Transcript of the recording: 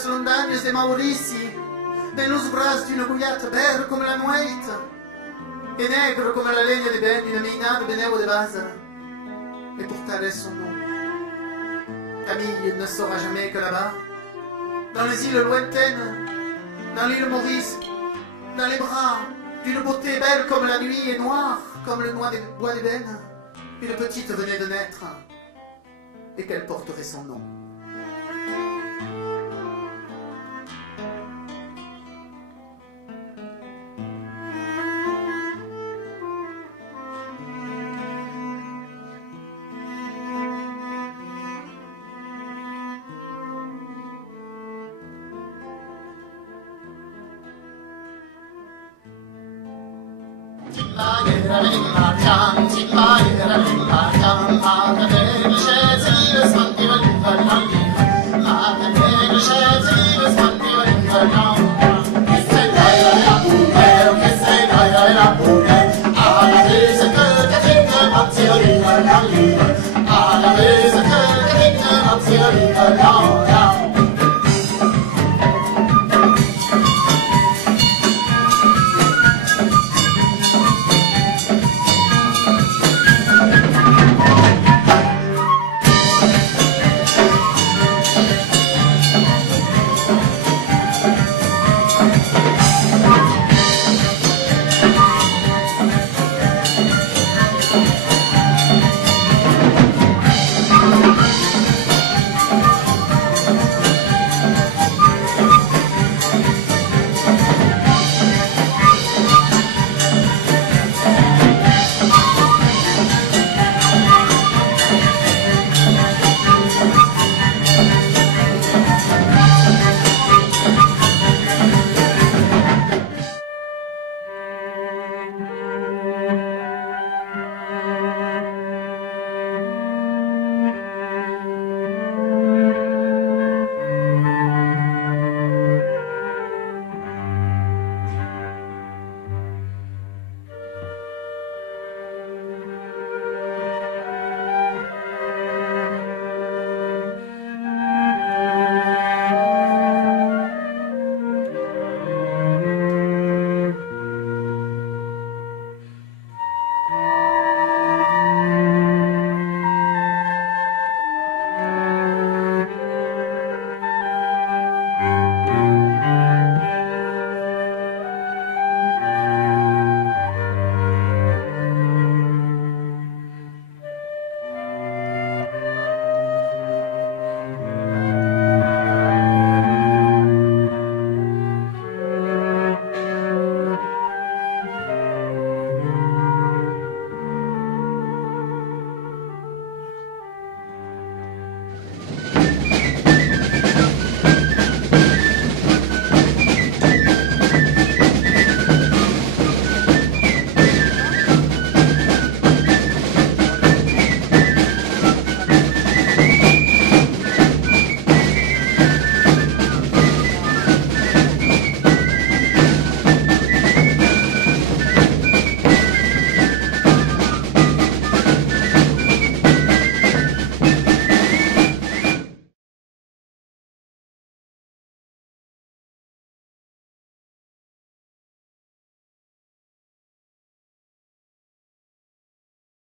las montañas de Maurici, de los bras d'une bouillate vert comme la noite, et nègre comme la laine de Ben, une minade bénévo de base, et pourtant est son nom. Camille ne saura jamais que là-bas, dans les îles lointaines, dans l'île Maurice, dans les bras d'une beauté belle comme la nuit et noire comme le noix des bois d'ébène, une petite venait de naître, et qu'elle porterait son nom. Città era